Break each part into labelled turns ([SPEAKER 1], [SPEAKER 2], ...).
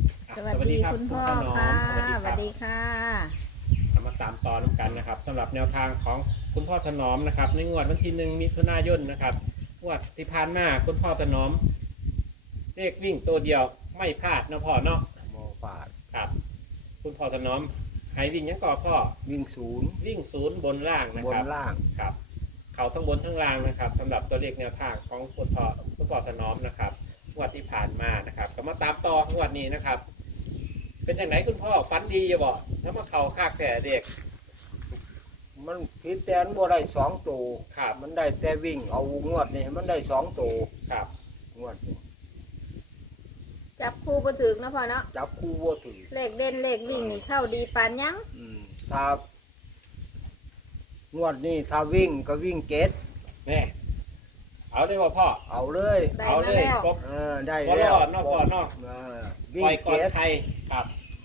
[SPEAKER 1] สวัสดีคุณพ่อค่ะสวัสดีค่ะ
[SPEAKER 2] มาตามต่อน้ำกันนะครับสำหรับแนวทางของคุณพ่อถนอมนะครับในงวดวันที่1 มิถุนายนนะครับงวดที่ผ่านมาคุณพ่อถนอมเลขวิ่งตัวเดียวไม่พลาดนะพ่อเนาะ
[SPEAKER 3] โมฟาด
[SPEAKER 2] ครับคุณพ่อถนอมให้วิ่งยังก่อพ่อ
[SPEAKER 3] วิ่งศูนย์
[SPEAKER 2] วิ่งศูนย์บนล่างนะ
[SPEAKER 3] บ
[SPEAKER 2] ครับ
[SPEAKER 3] นล่าง
[SPEAKER 2] ครับเขาทั้งบนทั้งล่างนะครับสำหรับตัวเลขแนวทางของคุณพ่อถนอมนะครับงวดที่ผ่านมานะครับก็มาตามต่องวดนี้นะครับ เป็นอย่างไหนคุณพ่อฟันดีอย่าบอกแล้วมาเข่าคากแต่เด็ก
[SPEAKER 3] มันพิแตนบ่ได้2 ตัว
[SPEAKER 2] ครับ
[SPEAKER 3] มันได้แต่วิ่งเอางวดนี่มันได้2 ตัว
[SPEAKER 2] ครับ
[SPEAKER 3] งวดนี่
[SPEAKER 1] จับคู่บ่ถึกนะพ่อเนาะ
[SPEAKER 3] จับคู่บ่ถือ
[SPEAKER 1] เลขเด่นเลขวิ่งนี่เข้าดีปานยัง
[SPEAKER 3] ถ้างวดนี้ถ้าวิ่งก็วิ่งเกต
[SPEAKER 2] นี่เอาได้ว่าพ่อ
[SPEAKER 3] เอาเลย
[SPEAKER 1] ได้
[SPEAKER 2] เอา
[SPEAKER 1] มา
[SPEAKER 2] เลย
[SPEAKER 1] แล้ว
[SPEAKER 2] ครบ
[SPEAKER 3] ได้
[SPEAKER 2] พอร
[SPEAKER 3] แล้ว
[SPEAKER 2] อดเนาะพ่อเนาะ
[SPEAKER 3] วิ่
[SPEAKER 2] ปล่
[SPEAKER 3] ง
[SPEAKER 2] อย
[SPEAKER 3] เก
[SPEAKER 2] ก่อน
[SPEAKER 3] ต
[SPEAKER 2] ไทยครับ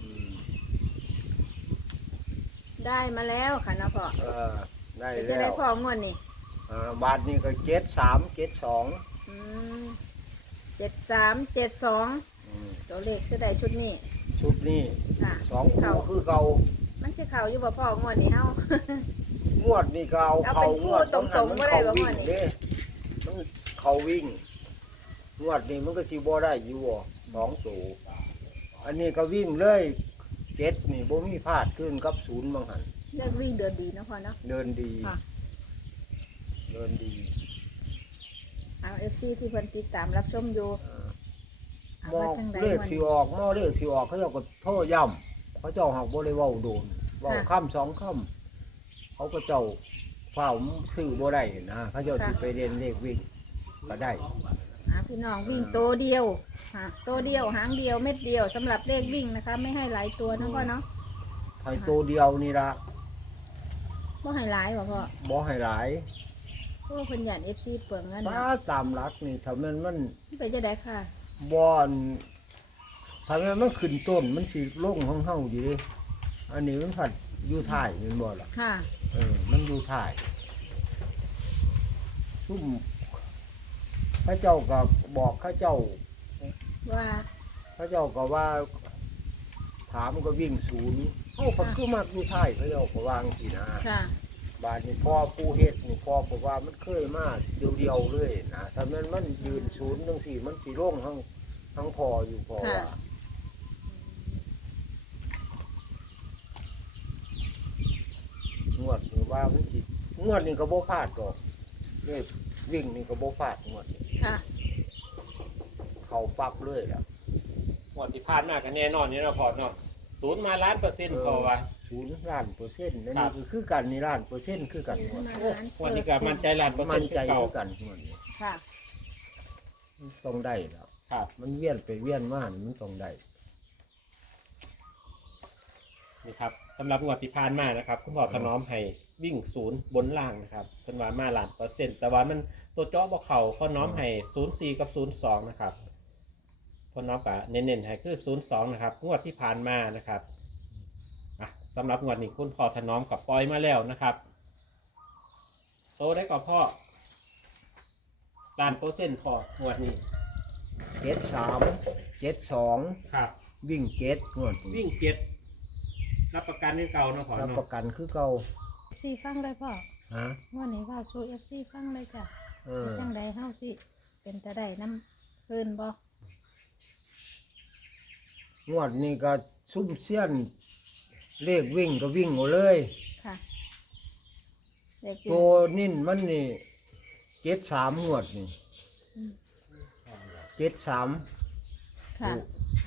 [SPEAKER 1] ได้มาแล้วค่ะนะพ่อ
[SPEAKER 3] ได้
[SPEAKER 1] จะ
[SPEAKER 3] แล้
[SPEAKER 1] ได้
[SPEAKER 3] ว
[SPEAKER 1] พ่องวดนี่
[SPEAKER 3] บาทนี้ก็เกต3เกต2
[SPEAKER 1] อืม7372ตัวเลขคือได้ชุดนี้
[SPEAKER 3] ชุดนี้
[SPEAKER 1] ค่ะ
[SPEAKER 3] 2คู่คือเก่า
[SPEAKER 1] มันสิเข้าอยู่บ่พ่องวดนี้เฮา
[SPEAKER 3] งวดนี่ก็เอา
[SPEAKER 1] เอาเป็นคู่ตรงๆบ่ได้บ่งวดนี้
[SPEAKER 3] มันเขาวิ่งงวดนี่มันก็สิบ่ได้อยู่บ่2 ตัวอันนี้ก็วิ่งเลยเจ็ดนี่บ่มีพลาดขึ้นกับ0บางหัน
[SPEAKER 1] เลขวิ่งเดินดีนะพ่อเนาะ
[SPEAKER 3] เดินดี
[SPEAKER 1] ค่ะ
[SPEAKER 3] เดินดี
[SPEAKER 1] เอา FC ที่เพิ่นติดตามรับชมอยู่เอา
[SPEAKER 3] มอ
[SPEAKER 1] ว่าจังได๋
[SPEAKER 3] เลข
[SPEAKER 1] มัน
[SPEAKER 3] สิออกมอเลขสิออกเขาเจ้าก็โทรย้ำเขาเจ้าหักบ่ได้เว้าโดนเว้าค่ำ2ค่ำเขาก็เจ้าเฝ้าซื้อบ่ได้นะเขาเจ้าสิไปเรียนเลขวิ่งก็ได้
[SPEAKER 1] พี่น้องวิ่งตัวเดียวค่ะตัวเดียวหางเดียวเม็ดเดียวสำหรับเลขวิ่งนะคะ ไม่ให้หลายตัวนะพ่อเนาะ
[SPEAKER 3] ให้ตัวเดียวนี่ล่ะ
[SPEAKER 1] บ่ให้หลายบ่พ่อ
[SPEAKER 3] บ่ให้หลาย
[SPEAKER 1] โอ้คนหยาด FC เปลืองเงิน
[SPEAKER 3] ถ้าตามหลักนี่ถ้ามัน
[SPEAKER 1] ไปจะได้ค่ะ
[SPEAKER 3] บอนถ้ามันขึ้นต้นมันสิลงของเฮาอยู่ดิอันนี้มันผัดอยู่ท้ายแม่นบ่ล่ะ
[SPEAKER 1] ค่ะ
[SPEAKER 3] มันอยู่ท้ายซุ่มพระเจ้าก็บอกข้าเจ้า
[SPEAKER 1] ว่า
[SPEAKER 3] พระเจ้าก็ว่าถามก็วิ่งศูนย์เฮาก็คือมักอยู่ท้ายพระเจ้าก็วางสินะ
[SPEAKER 1] ค่ะ
[SPEAKER 3] บาดนี้พ่อผู้เฮ็ดนี่พ่อบอกว่ามันเคยมาเดียวๆเลยนะถ้ามันยืนศูนย์จังซี่มันสิลงทั้งพออยู่พอว่า งวดนี่ว่ามันสิงวดนี่ก็บ่พลาดดอกเลขวิ่งนี่ก็บ่พลาดงวดนี้
[SPEAKER 1] ค่ะ
[SPEAKER 3] เข้าปักเลยล่ะ
[SPEAKER 2] งวดที่ผ่านมากันแน่นอนนี่เนาะพ่อเนาะศูนย์มา1,000,000%พอว่า
[SPEAKER 3] 0,000,000%นั่น
[SPEAKER 2] ครับ
[SPEAKER 3] คือกันนี่1,000,000%คือกันงวด
[SPEAKER 2] งวดนี้ก็มั่นใจ1,000,000%
[SPEAKER 3] มันใจ
[SPEAKER 2] เก่า
[SPEAKER 3] คือกันงวดนี้
[SPEAKER 1] ค่ะ
[SPEAKER 3] มันต้องได้แล้ว
[SPEAKER 2] ครับ
[SPEAKER 3] มันเวียนไปเวียนมานี่มันต้องได้
[SPEAKER 2] นี่ครับสำหรับงวดที่ผ่านมานะครับคุณพ่อถนอมให้วิ่งศูนย์บนล่างนะครับเป็นว่ามา1,000,000%แต่ว่ามันตัวเจาะบ่เข้าพ่อน้อมให้04กับ02นะครับพ่อน้อมก็เน้นๆให้คือ02นะครับงวดที่ผ่านมานะครับสำหรับงวดนี้คุณพ่อถนอมกับปล่อยมาแล้วนะครับโตได้กับพ่อ1,000,000%พองวดนี้
[SPEAKER 3] 73 72
[SPEAKER 2] ครับ
[SPEAKER 3] วิ่ง7งวดนี้
[SPEAKER 2] วิ่งเจ็ดรับประกันให้เก่าเนาะพ่อ
[SPEAKER 3] รับ
[SPEAKER 2] เนาะ
[SPEAKER 3] ประกันคือเก่า
[SPEAKER 1] FC ฟังเลยพ่อ
[SPEAKER 3] ฮะ
[SPEAKER 1] งวดนี้ว่าสู่ FC ฟังเลยจ้ะ
[SPEAKER 3] เออ
[SPEAKER 1] จังไดเฮาสิเป็นตาได้นำเพิ่นบ่
[SPEAKER 3] งวดนี้ก็ซุ่มเสี้ยนเลขวิ่งก็วิ่งเอาเลย
[SPEAKER 1] ค่ะเลข
[SPEAKER 3] ตัวนิ่นมันนี่73งวดนี่73
[SPEAKER 1] ค่ะ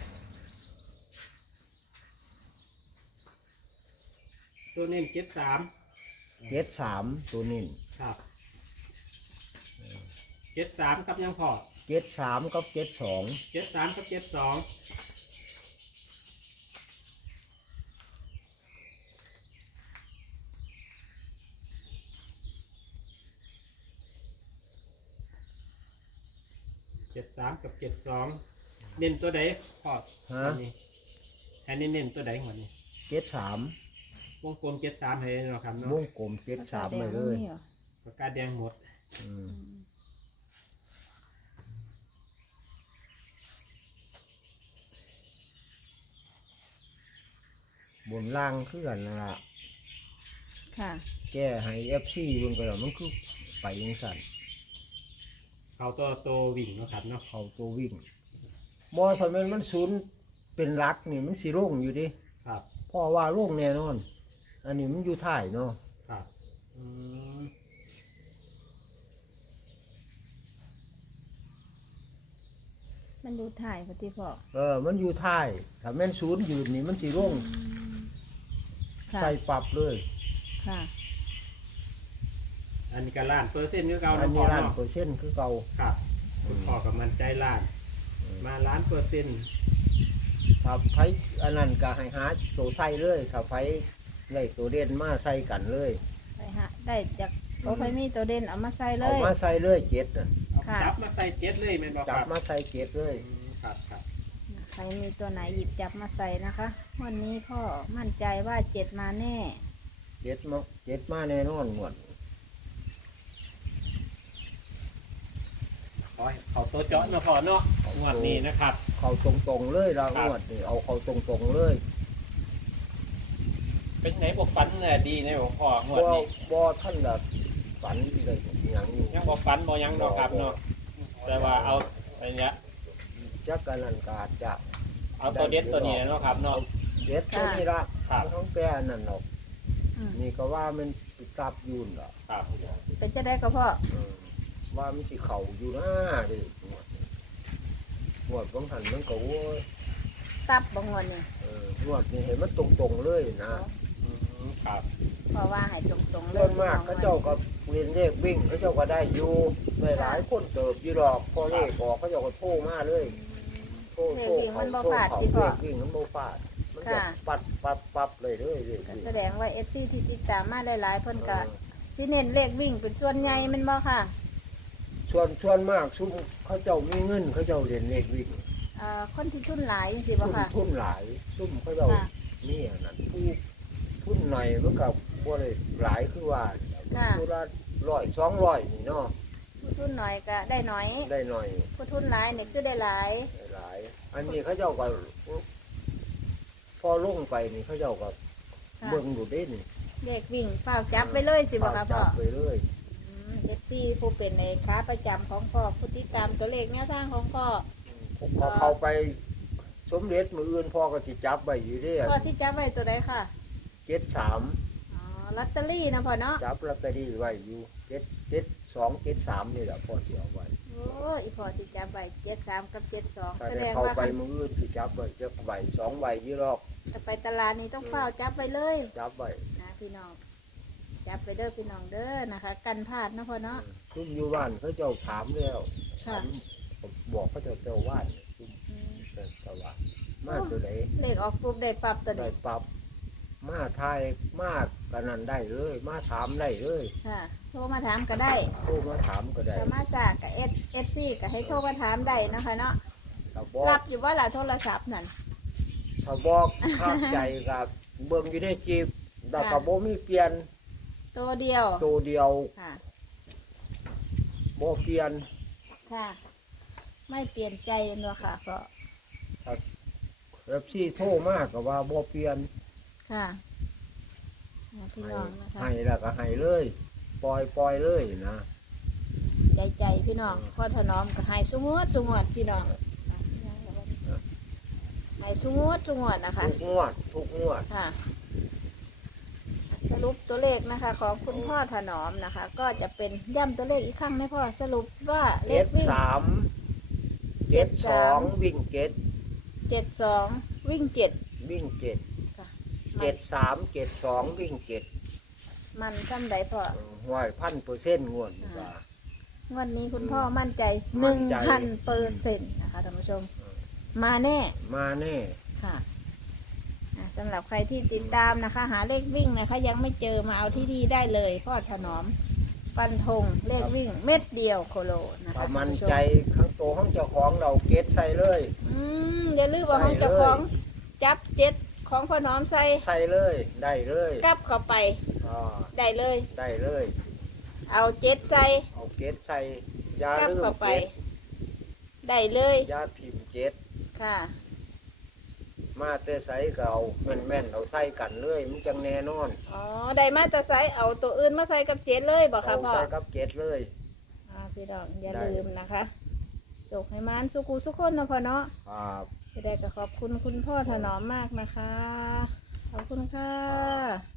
[SPEAKER 2] ตัวนี้73
[SPEAKER 3] ตัวนิ่น
[SPEAKER 2] ครับ73กับยังพอ
[SPEAKER 3] 73กับ72
[SPEAKER 2] 73กับ7273กับ72เน้นตัวใดพอ
[SPEAKER 3] ฮะ
[SPEAKER 2] วันนี้ให้เน้นๆตัวใดหัวนี้
[SPEAKER 3] 73
[SPEAKER 2] วงกลม73ให้เนาะครับ
[SPEAKER 3] ว
[SPEAKER 2] เนาะ
[SPEAKER 3] งกลม73ไปเลย
[SPEAKER 2] ปากกาแดงหมด
[SPEAKER 3] อืมบนล่างคือกันนั่นล่ะ
[SPEAKER 1] ค่ะ
[SPEAKER 3] แก้ให้ FC เบิ่งก็แล้วมันคือไปจังซั่น
[SPEAKER 2] เอาตัววิ่งเนาะครับเนาะ
[SPEAKER 3] เข้าตัววิ่งบ่สมัยมันศูนย์เป็นหลักนี่มันสิลงอยู่ดิ
[SPEAKER 2] ครับ
[SPEAKER 3] เพราะว่าลงแน่นอน อันนี้มันอยู่ท้ายเนาะ
[SPEAKER 2] ครับอืม
[SPEAKER 1] มันดูถ่ายพอดีพ่อ
[SPEAKER 3] มันอยู่ท้าย ถ้าแม่นศูนย์ยืนนี่มันสิลง
[SPEAKER 1] ค่ะ
[SPEAKER 3] ใส่ปรับเลย
[SPEAKER 1] ค่ะ
[SPEAKER 2] อันนี้ก็ล้านเปอร์เซ็นต์คือเก่า
[SPEAKER 3] อัน
[SPEAKER 2] เนาะ
[SPEAKER 3] นี้
[SPEAKER 2] พ่อ
[SPEAKER 3] ล้าน
[SPEAKER 2] เนาะ
[SPEAKER 3] เปอร์เซ็นต์คือเก่า
[SPEAKER 2] ครับคุณพ่อกับมันใจล้าน มาล้านเปอร์เซ็นต์
[SPEAKER 3] ถ้าไผอันนั้นก็ให้หาตัวใส่เลยถ้าไผได้ตัวเด่นมาใส่กันเลย
[SPEAKER 1] ไปหาได้จากโอ้ยมีตัวเด่นเอามาใส่เล
[SPEAKER 3] เอา
[SPEAKER 1] ย
[SPEAKER 3] มาใส่เลยเจ็ดน่ะ
[SPEAKER 1] ค่ะ
[SPEAKER 2] จับมาใส่เจ็ดเลยแม่นบ่ค
[SPEAKER 3] จับ
[SPEAKER 2] รับ
[SPEAKER 3] มาใส่เจ็ดเลย
[SPEAKER 2] ครับครับ
[SPEAKER 1] ใครมีตัวไหนหยิบจับมาใส่นะคะ วันนี้พ่อมั่นใจว่า7มาแน่
[SPEAKER 3] เจ็ดมาแน่นอนหมด
[SPEAKER 2] ขอให้เขาตัวเจาะเนาะพ่อเนาะงวดนี้นะครับ
[SPEAKER 3] เขาตรงๆเลยละ
[SPEAKER 2] ครั
[SPEAKER 3] ง
[SPEAKER 2] บ
[SPEAKER 3] วดนี่เอาเขาตรงๆเลย
[SPEAKER 2] เป็นไหนบอกฟันเนี่ยดีในบอกพ่องวด
[SPEAKER 3] บ่
[SPEAKER 2] นี้
[SPEAKER 3] บ่ท่านแบบฝันเลยอย่างอยู่
[SPEAKER 2] ยังบอกฟันบอกยังเนาะครับเนาะแต่ว่าเอาอะไรเนี้ย
[SPEAKER 3] จักกันนั่นก็อาจจะ
[SPEAKER 2] เอาตัวเด็ดตัวนี้เนาะครับเนาะ
[SPEAKER 3] เด็ดตัวนี้ละ
[SPEAKER 2] ครับ
[SPEAKER 3] ท้องแปรนั่นหรอก
[SPEAKER 1] อืม
[SPEAKER 3] นี่ก็ว่ามันสิกลับอยูนหรอก
[SPEAKER 2] ครับ
[SPEAKER 1] เป็นจะได้ก็พ่อ
[SPEAKER 3] ว่ามันสิเข่าอยู่หน้าดิงวดบางหันมันก็โว้ย
[SPEAKER 1] ตับบางวันนี่
[SPEAKER 3] งวดนี่เห็นมันตรงๆเลยนะ
[SPEAKER 2] อืมครับ
[SPEAKER 1] เพราะว่าให้ตรงๆเล
[SPEAKER 3] เล่
[SPEAKER 1] ย
[SPEAKER 3] นมากเขาเจ้าก็เรียนเลขวิ่งเขาเจ้าก็ได้อยู่หลายๆคนเติบอยู่หรอกพอเลขออกเขาเจ้าก็โทรมาเลยโทร
[SPEAKER 1] เลข
[SPEAKER 3] โทร
[SPEAKER 1] วิ่ง
[SPEAKER 3] เขา
[SPEAKER 1] มันบ่
[SPEAKER 3] โทร
[SPEAKER 1] พลาด
[SPEAKER 3] เขา
[SPEAKER 1] ที่
[SPEAKER 3] เล
[SPEAKER 1] พ่อ
[SPEAKER 3] ขวิ่งมันบ่พลาดมันจะ
[SPEAKER 1] ค่ะ
[SPEAKER 3] ปัดเลยเลยเลข
[SPEAKER 1] ก็
[SPEAKER 3] วิ่ง
[SPEAKER 1] แสดงว่า FC ที่ติดตามมาหลายๆเพิ่นก็สิเน้นเลขวิ่งเป็นส่วนใหญ่แมันบ่ค่ะ
[SPEAKER 3] ส่วนมากซุ่มเขาเจ้ามีเงินเขาเจ้าเรียนเลขวิ่ง
[SPEAKER 1] คนที่ทุนหลายจังซี่บ่
[SPEAKER 3] ทุน
[SPEAKER 1] ค่ะ
[SPEAKER 3] ทุนหลายซุ่มเขาเจ้า
[SPEAKER 1] ค่ะ
[SPEAKER 3] นี่อันนั้นผู้ทุนหน่อยมันก็บ่ได้หลายคือว่า
[SPEAKER 1] ค่ะ
[SPEAKER 3] ผู้ละ100 200นี่เนาะ
[SPEAKER 1] ผู้ทุนน้อยก็ได้น้อย
[SPEAKER 3] ได้หน่อย
[SPEAKER 1] ผู้ทุนหลายนี่คือได้หลาย
[SPEAKER 3] ได้หลาย อันนี้เขาเจ้าก็พอลงไปนี่เขาเจ้าก็
[SPEAKER 1] ค่ะ
[SPEAKER 3] เบิ่งดูได้นี่
[SPEAKER 1] เลขวิ่งเฝ้าจับไปเลยสิบ่ค่ะพ่อ
[SPEAKER 3] จับไปเลย
[SPEAKER 1] FC ผู้เป็นในค้าประจำของพ่อผู้ติดตามตัวเลขแนวทางของพ่อ
[SPEAKER 3] พอเข้าไปสมเด็จมืออื่นพ่อก็สิจับไว้อยู่เด้
[SPEAKER 1] พ่อสิจับไว้ตัวใดค่ะ
[SPEAKER 3] 73
[SPEAKER 1] อ๋อลอตเตอรี่นะพ่อเนาะ
[SPEAKER 3] จับลอตเตอรี่ไว้อยู่72 73นี่แหละพ่อสิเอาไว้
[SPEAKER 1] โอ้อีพ่อสิจับไว้73กับ72
[SPEAKER 3] ถ้า
[SPEAKER 1] แส
[SPEAKER 3] ได้
[SPEAKER 1] ดง
[SPEAKER 3] เข้า
[SPEAKER 1] ว่า
[SPEAKER 3] ไป
[SPEAKER 1] คัน
[SPEAKER 3] มืออื่นสิจับไว้จักใบ2ใบยี่รอก
[SPEAKER 1] จะไปตลาดนี้ต้องเฝ้าจับไว้เลย
[SPEAKER 3] จับไว้
[SPEAKER 1] นะพี่น้องจับไปเด้อพี่น้องเด้อนะคะ กันพลาดนะพ่อเนาะ
[SPEAKER 3] ซุ่มอยู่บ้านเขาเจ้าถามแล้ว
[SPEAKER 1] ค่ะ
[SPEAKER 3] ผมบอกเขาเจ้าว่านซุ่ม
[SPEAKER 1] อืม
[SPEAKER 3] แต่ว่ามาตัวไหน
[SPEAKER 1] เลขออกปุ๊บได้ปรับตัว
[SPEAKER 3] ได้
[SPEAKER 1] นี้
[SPEAKER 3] ปรับมาทายมากกันนั้นได้เลย มาถามได้เลย
[SPEAKER 1] ค่ะโทรมาถามก็ได้
[SPEAKER 3] โทรมาถามก็ได้
[SPEAKER 1] ถ้ามาสากกับFC ก็ให้โทรมาถามได้นะคะเนาะ
[SPEAKER 3] ถ้าบอก
[SPEAKER 1] รับอยู่ว่าล่ะโทรศัพท์นั่น
[SPEAKER 3] ถ้าบอกข้ามใจกับเบิ่งอยู่ในจีบแต่กับโบมีเปลี่ยน
[SPEAKER 1] ตัวเดียว
[SPEAKER 3] ตัวเดียว
[SPEAKER 1] ค่ะ
[SPEAKER 3] โบเปลี่ยน
[SPEAKER 1] ค่ะ ไม่เปลี่ยนใจเนาะค่ะก็
[SPEAKER 3] แบบที่โทรมากกับว่าโบเปลี่ยน
[SPEAKER 1] ค่ะพี่น้องนะคะ
[SPEAKER 3] ให้แล้วก็ให้เลยปล่อยเลยนะ
[SPEAKER 1] ใจพี่น้องพ่อถนอมก็ให้สุงวดพี่น้องให้สุงวดนะคะ
[SPEAKER 3] ทุกงวด
[SPEAKER 1] ค่ะ สรุปตัวเลขนะคะ ของคุณพ่อถนอมนะคะ ก็จะเป็นย่ำตัวเลขอีกครั้งนะพ่อสรุปว่าเลขวิ่ง
[SPEAKER 3] 73 72วิ่งเจ็ด
[SPEAKER 1] 72วิ่ง7
[SPEAKER 3] วิ่งเจ็ด
[SPEAKER 1] ค่ะ
[SPEAKER 3] 73 72วิ่งเจ็ด
[SPEAKER 1] มันซ้ำใดพ่อ
[SPEAKER 3] ห้วย1,000%งวดนี่ว่า
[SPEAKER 1] วันนี้คุณพ่อมั่นใจ
[SPEAKER 3] มั่นใจ
[SPEAKER 1] 1,000%นะคะท่านผู้ชม มาแน่
[SPEAKER 3] มาแน่
[SPEAKER 1] ค่ะสำหรับใครที่ติดตามนะคะ หาเลขวิ่งนะคะ ยังไม่เจอมาเอาที่ดีได้เลยพ่อถนอม ฟันธงเลขวิ่งเม็ดเดียวโคโลนะคะ
[SPEAKER 3] ถ้ามัน
[SPEAKER 1] ท่าผู้ช
[SPEAKER 3] ใจข้างโตข้างเจ้าของเราเก็ตใส่เลย
[SPEAKER 1] อย่าลืมว่าของเจ้าของจับเจ็ดของพ่อน้อมใส่
[SPEAKER 3] ใส่เลยได้เลย
[SPEAKER 1] กลับเข้าไป
[SPEAKER 3] อ่า
[SPEAKER 1] ได้เลย
[SPEAKER 3] ได้เลย
[SPEAKER 1] เอาเจ็ดใส่
[SPEAKER 3] เอาเก็ตใส่อยาก
[SPEAKER 1] ลับ
[SPEAKER 3] ลืม
[SPEAKER 1] เข้าไป
[SPEAKER 3] เก็ต
[SPEAKER 1] ได้เลย
[SPEAKER 3] อยาถิ่มเก็ต
[SPEAKER 1] ค่ะ
[SPEAKER 3] มาแต่ไสก็เอาแม่นๆเอาใส่กันเลยมันจังแน่นอน
[SPEAKER 1] อ๋อได้มาแต่ไซเอาตัวอื่นมาใส่กับเจ็ดเลยบอกค่ะ
[SPEAKER 3] เอา
[SPEAKER 1] พ่อ
[SPEAKER 3] ใส่กับเจ็ดเลย
[SPEAKER 1] พี่ดอกอย่า
[SPEAKER 3] ได้
[SPEAKER 1] ลืมนะคะสุขให้มานสุกูสุกคนเนาะพ่อเนาะ
[SPEAKER 3] ครับ
[SPEAKER 1] จะได้ก็ขอบคุณคุณพ่อถนอมมากนะคะ ขอบคุณค่ะ